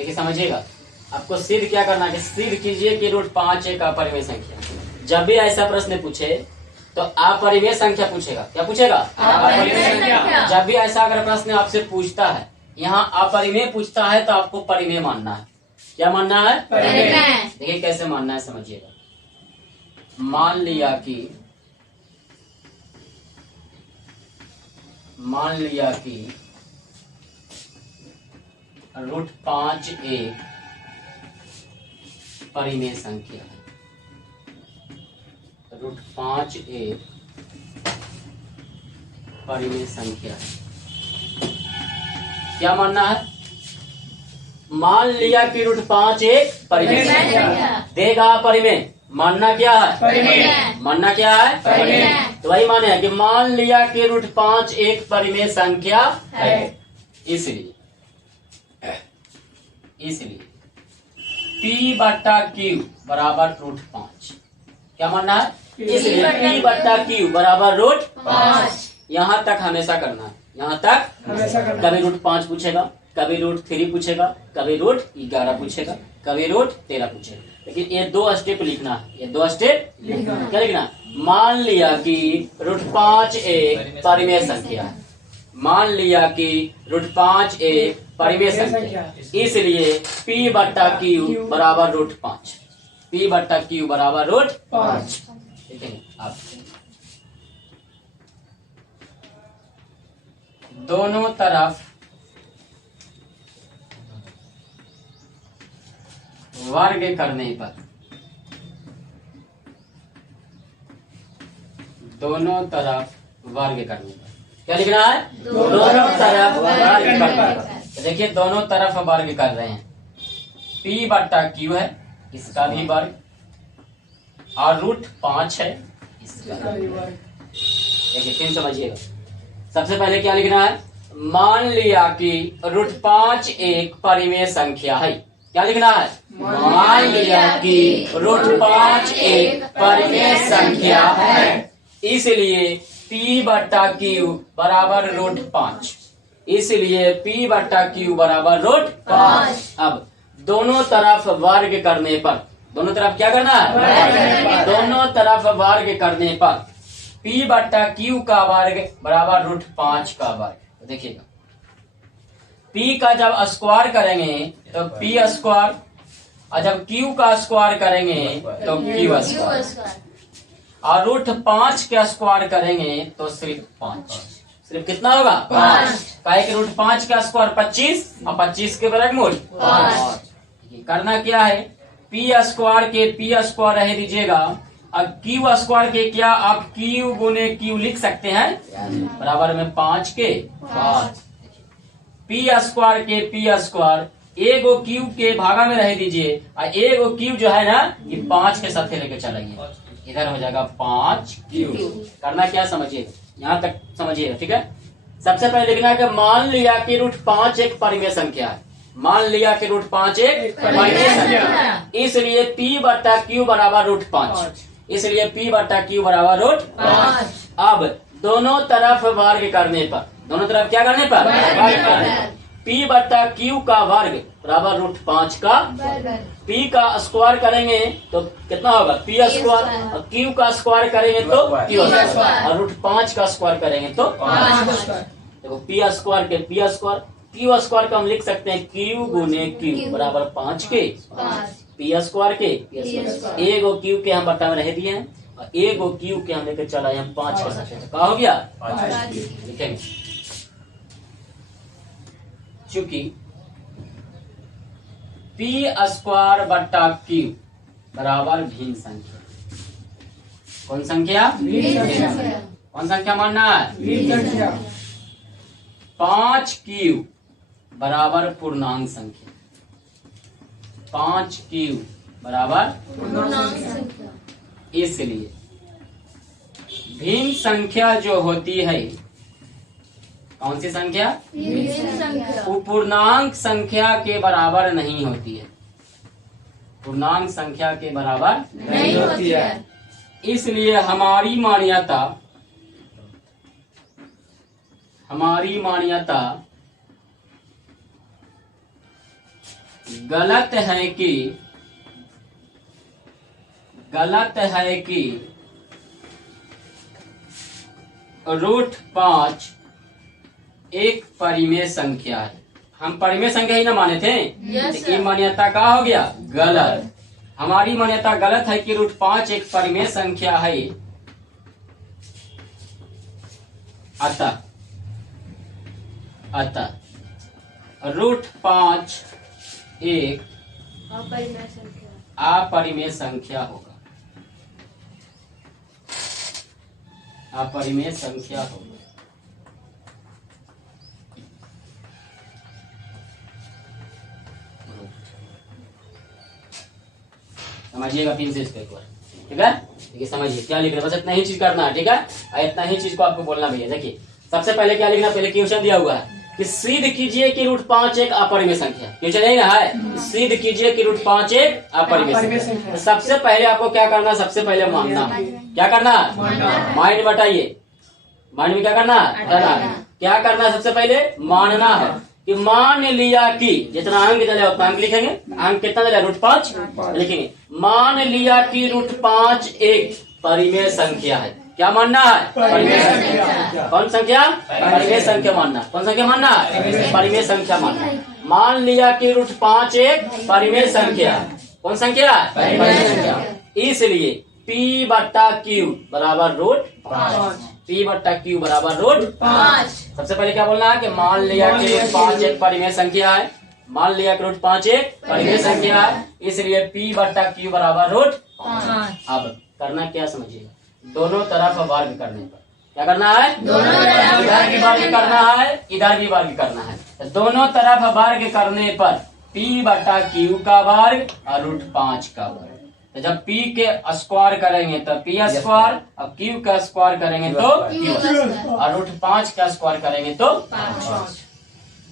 देखिए समझिएगा, आपको सिद्ध क्या करना है कि सिद्ध कीजिए कि रूट 5 एक अपरिमेय संख्या। जब भी ऐसा प्रश्न पूछे तो अपरिमेय संख्या पूछेगा। क्या पूछेगा? अपरिमेय संख्या। जब भी ऐसा अगर प्रश्न आपसे पूछता है, यहाँ अपरिमेय पूछता है तो आपको परिमेय मानना है। क्या मानना है? परिमेय। देखिए कैसे मानना है, समझिएगा। मान लिया कि रूट 5 एक परिमेय संख्या है। रूट 5 एक परिमेय संख्या है। क्या मानना है? मान लिया कि रूट 5 एक परिमेय संख्या देगा परिमेय। मानना क्या है? परिमेय। मानना क्या है? परिमेय। तो वही माने है कि मान लिया कि रूट 5 एक परिमेय संख्या है। इसलिए P बट्टा Q बराबर रूट 5। क्या मानना है? इसलिए P बट्टा Q बराबर रूट 5। यहाँ तक हमेशा करना है, यहाँ तक हमेशा करना। कभी रूट 5 पूछेगा, कभी रूट 3 पूछेगा, कभी रूट 11 पूछेगा, कभी रूट 13 पूछेगा, लेकिन ये 2 स्टेप लिखना है। ये 2 स्टेप क्या लिखना? मान लिया कि रूट 5 एक परिमेय संख्या है। मान लिया कि रूट 5 एक परिमेय संख्या, इसलिए P बट्टा Q बराबर रूट 5। P बट्टा Q बराबर रूट 5। देखेंगे आप दोनों तरफ वर्ग करने पर, दोनों तरफ वर्ग करने पर क्या लिखना है? दोनों तरफ वर्ग करने पर। देखिए दोनों तरफ वर्ग कर रहे हैं। P बट्टा Q है, इसका भी वर्ग, और रूट 5 है, इसका भी वर्ग। देखिए फिर समझिएगा। सबसे पहले क्या लिखना है? मान लिया कि रूट 5 एक परिमेय संख्या है। क्या लिखना है? मान लिया कि रूट 5 एक परिमेय संख्या है, इसलिए P बट्टा Q बराबर रूट 5। इसलिए P बट्टा Q बराबर रूट 5। अब दोनों तरफ वर्ग करने पर, दोनों तरफ क्या करना है? दोनों तरफ वर्ग करने पर P बट्टा Q का वर्ग बराबर रूट 5 का वर्ग। देखिएगा, P का जब स्क्वायर करेंगे तो P स्क्वायर, और जब Q का स्क्वायर करेंगे तो Q स्क्वायर, और रूट 5 का स्क्वायर करेंगे तो सिर्फ 5। सिर्फ कितना होगा? 5। काहे कि रूट 5 का स्क्वायर 25 और 25 के वर्गमूल 5। करना क्या है? P स्क्वायर के P स्क्वायर रह दीजिएगा, अब Q स्क्वायर के क्या आप Q गुने Q लिख सकते हैं, बराबर में 5 के 5। P स्क्वायर के P स्क्वायर, एगो Q के भागा में रह दीजिए, और एगो Q जो है ना ये 5 के साथ लेके चलाइए, इधर हो जाएगा 5Q। करना क्या समझिएगा, यहाँ तक समझिएगा, ठीक है। सबसे पहले लिखना है कि मान लिया कि रूट 5 एक परिमेय संख्या है। मान लिया कि रूट 5 एक परिमेय संख्या, इसलिए P बट्टा Q बराबर रूट 5। इसलिए P बट्टा Q बराबर रूट 5। अब दोनों तरफ वर्ग करने पर, दोनों तरफ क्या करने पर? वर्ग करने पर P बट्टा Q का वर्ग बराबर रूट 5 का वर्ग। P का स्क्वायर करेंगे तो कितना होगा? P स्क्वायर, और Q का स्क्वायर करेंगे तो Q स्क्वायर, और रूट 5 का स्क्वायर करेंगे तो 5 स्क्वायर। देखो P स्क्वायर के P स्क्वायर, Q स्क्वायर का हम लिख सकते हैं Q गुने Q बराबर 5 के 5। P स्क्वायर के P स्क्वायर, एगो Q के हम बट्टा में रह दिए हैं, और एगो Q के हम लेकर चला हम 5 के साथ। क्या हो गया? लिखेंगे चूंकि P स्क्वायर बट्टा Q बराबर भिन्न संख्या। कौन संख्या? कौन संख्या मानना है? 5Q बराबर पूर्णांक संख्या। 5Q बराबर पूर्णांक संख्या, इसलिए भिन्न संख्या जो होती है, कौन सी संख्या? वो पूर्णांक संख्या के बराबर नहीं होती है। पूर्णांक संख्या के बराबर नहीं होती है। इसलिए हमारी मान्यता गलत है कि रूट 5 एक परिमेय संख्या है। हम परिमेय संख्या ही ना माने थे, ये मान्यता का हो गया गलत। हमारी मान्यता गलत है कि रूट 5 एक परिमेय संख्या है। अतः रूट 5 एक अपरिमेय संख्या होगा। अपरिमेय संख्या होगा। समझिएगा फिर से इसको एक बार, ठीक है। देखिए समझिए क्या लिख रहे हैं, बस इतना ही चीज करना है, ठीक है। इतना ही चीज को आपको बोलना भैया। देखिए सबसे पहले क्या लिखना, पहले क्वेश्चन दिया हुआ है कि सिद्ध कीजिए कि रूट 5 एक अपरिमेय संख्या। क्वेश्चन यही ना है, सिद्ध कीजिए कि रूट 5 एक अपरिमेय संख्या। सबसे पहले आपको क्या करना, सबसे पहले मानना। क्या करना, माइंड बताइए, माइंड में क्या करना, क्या करना, सबसे पहले मानना है कि मान लिया कि जितना अंक चले उतना अंक लिखेंगे। अंक कितना चले, रूट 5 लिखेंगे। मान लिया कि रूट 5 एक परिमेय संख्या है। क्या मानना है, परिमेय संख्या। कौन संख्या, परिमेय संख्या मानना। कौन संख्या मानना, परिमेय संख्या मानना। मान लिया कि रूट 5 एक परिमेय संख्या। कौन संख्या, परिमेय संख्या। इसलिए P बट्टा Q बराबर रूट 5। P बट्टा Q बराबर रूट 5। सबसे पहले क्या बोलना है कि मान लिया कि रूट 5 एक परिमेय संख्या है। मान लिया कि रूट 5 एक परिमेय संख्या है, इसलिए P बट्टा Q बराबर रूट 5। अब करना क्या समझिएगा, दोनों तरफ वर्ग करने पर क्या करना है, दोनों तरफ इधर भी वर्ग करना है, इधर भी वर्ग करना है। तो दोनों तरफ वर्ग करने पर P बट्टा Q का वर्ग और रूट 5 का वर्ग। तो जब P के स्क्वायर करेंगे तो P स्क्वायर, और Q का स्क्वायर करेंगे तो Q, और रूट 5 का स्क्वायर करेंगे तो 5।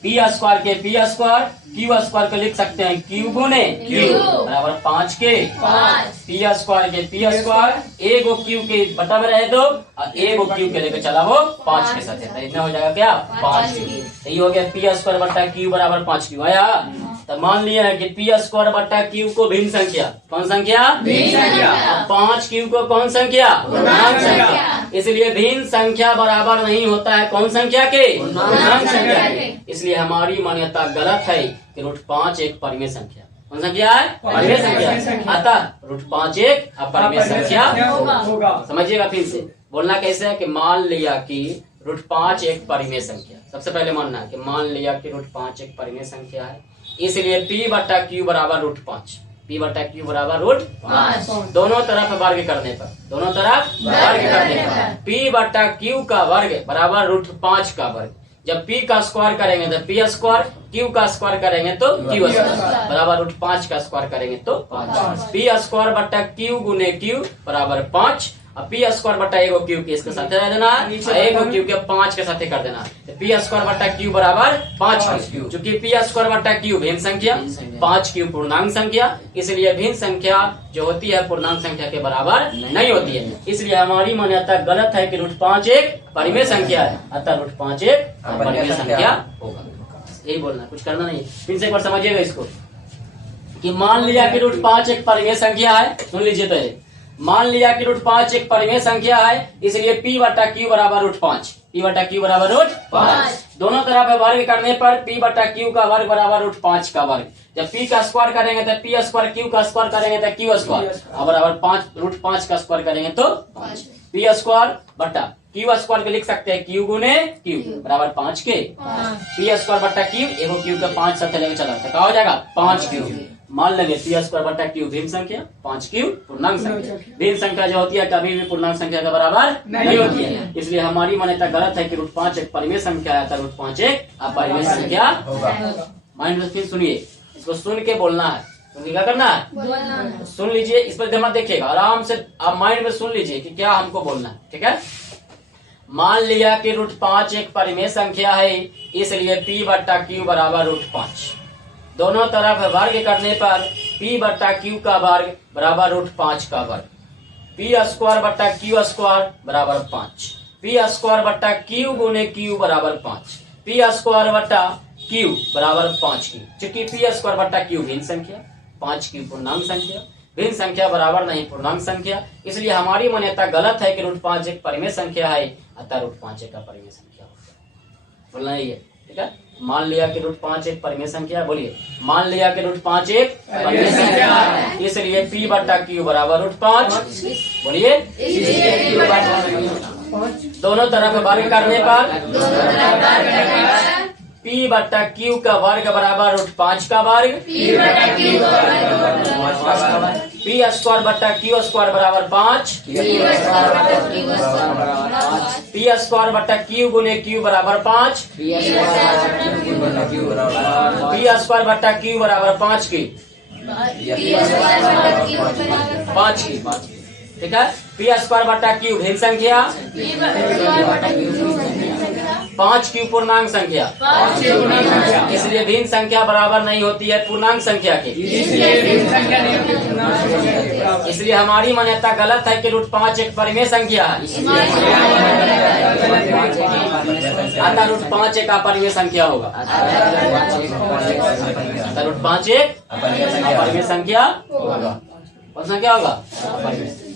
P स्क्वायर के P स्क्वायर, Q स्क्वायर को लिख सकते हैं Q गुने Q बराबर 5 के 5। P स्क्वायर के P स्क्वायर, एगो Q के बटा में रहे दो और एगो Q के लेकर चला वो 5 के साथ है, तो इतना हो जाएगा क्या 5। यही हो गया P स्क्वायर बट्टा Q बराबर 5Q आया। तो मान लिया है कि P स्क्वायर बट्टा Q को भिन्न संख्या, कौन संख्या, भिन्न संख्या। 5Q को कौन संख्या, पूर्णांक संख्या। इसलिए भिन्न संख्या बराबर नहीं होता है कौन संख्या के, पूर्णांक संख्या के। इसलिए हमारी मान्यता गलत है कि रूट 5 एक परिमेय संख्या। कौन संख्या है, परिमेय संख्या। अतः रूट 5 एक अपरिमेय संख्या होगा। समझिएगा फिर से, बोलना कैसे है कि मान लिया कि रूट 5 एक परिमेय संख्या। सबसे पहले मानना है कि मान लिया कि रूट 5 एक परिमेय संख्या है, इसलिए P बट्टा Q बराबर रूट 5। P बट्टा Q बराबर रूट 5। दोनों तरफ वर्ग करने पर, दोनों तरफ वर्ग करने पर P बट्टा Q का वर्ग बराबर रूट 5 का वर्ग। जब P का स्क्वायर करेंगे तो P स्क्वायर, Q का स्क्वायर करेंगे तो Q स्क्वायर बराबर रूट 5 का स्क्वायर करेंगे तो 5। P स्क्वायर बट्टा Q गुने Q बराबर 5, और P स्क्वायर बट्टा एगो Q के इसके साथ रह देना, एगो Q के 5 के साथ कर देना। तो P स्क्वायर बट्टा Q बराबर 5Q। चूंकि P स्क्वायर बट्टा Q भिन्न संख्या, 5Q पूर्णांक संख्या, इसलिए भिन्न संख्या जो होती है पूर्णांक संख्या के बराबर नहीं होती है। इसलिए हमारी मान्यता गलत है कि रूट 5 एक परिमेय संख्या है, अतः रूट 5 एक परिमेय संख्या होगा। यही बोलना, कुछ करना नहीं। फिर से एक बार समझिएगा इसको कि मान लिया कि रूट 5 एक परिमेय संख्या है। सुन लीजिए पहले, मान लिया कि रूट 5 एक परिमेय संख्या है, इसलिए P बट्टा Q बराबर रूट 5। P बट्टा Q बराबर रूट 5। दोनों तरफ वर्ग करने पर P बट्टा Q का वर्ग बराबर रूट 5 का वर्ग। जब P का स्क्वायर करेंगे तो P स्क्वायर, Q का स्क्वायर करेंगे तो Q स्क्वायर बराबर 5, रूट 5 का स्क्वायर करेंगे तो 5। P स्क्वायर बट्टा Q स्क्वायर को लिख सकते हैं Q गुने Q बराबर 5 के 5। P स्क्वायर बट्टा Q, एगो Q का 5 साथ लेके चला तो क्या हो जाएगा 5Q। मान लेंगे P स्क्वायर बट्टा Q भिन्न संख्या, 5Q पूर्णांक संख्या। भिन्न संख्या जो होती है कभी भी पूर्णांक संख्या के बराबर नहीं होती है, इसलिए हमारी मान्यता गलत है कि रूट 5 एक परिमेय संख्या है, रूट 5 एक अपरिमेय संख्या होगा। माइंड में फिर सुनिए, इसको सुन के बोलना है। तो क्या करना है, सुन लीजिए, इस पर दिमाग देखिएगा आराम से, आप माइंड में सुन लीजिए कि क्या हमको बोलना है, ठीक है। मान लिया कि रूट 5 एक परिमेय संख्या है, इसलिए P बट्टा Q बराबर रूट 5। दोनों तरफ वर्ग करने पर P बट्टा Q का वर्ग बराबर रूट 5 का वर्ग। P स्क्वायर बट्टा Q स्क्वायर बराबर 5। P स्क्वायर बट्टा Q गुने Q बराबर 5। P स्क्वायर बट्टा क्यू बराबर 5 क्यू। चूंकि पी स्क्वायर बट्टा क्यू भिन्न संख्या, 5 क्यू पूर्णांक संख्या, भिन्न संख्या बराबर नहीं पूर्णांक संख्या, इसलिए हमारी मान्यता गलत है कि √5 एक परिमेय संख्या है, अतः √5 एक अपरिमेय संख्या होगा। बोलना ही है, ठीक है। मान लिया कि √5 एक परिमेय संख्या, बोलिए मान लिया कि √5 एक परिमेय संख्या है, इसलिए P बट्टा Q बराबर √5। बोलिए दोनों तरफ वर्ग करने पर P बट्टा Q का वर्ग बराबर √5 का वर्ग, P स्क्वायर बट्टा Q स्क्वायर बराबर 5, P स्क्वायर बट्टा Q गुने Q बराबर 5, P स्क्वायर बट्टा Q बराबर 5 की 5 की, ठीक है। P स्क्वायर बट्टा Q भिन्न संख्या, 5 Q पूर्णांक संख्या, इसलिए भिन्न संख्या बराबर नहीं होती है पूर्णांक संख्या के, इसलिए हमारी मान्यता गलत है कि √5 एक परिमेय संख्या है, अतः √5 एक अपरिमेय संख्या होगा, अतः √5 एक अपरिमेय संख्या होगा। कौन संख्या होगा? अपरिमेय।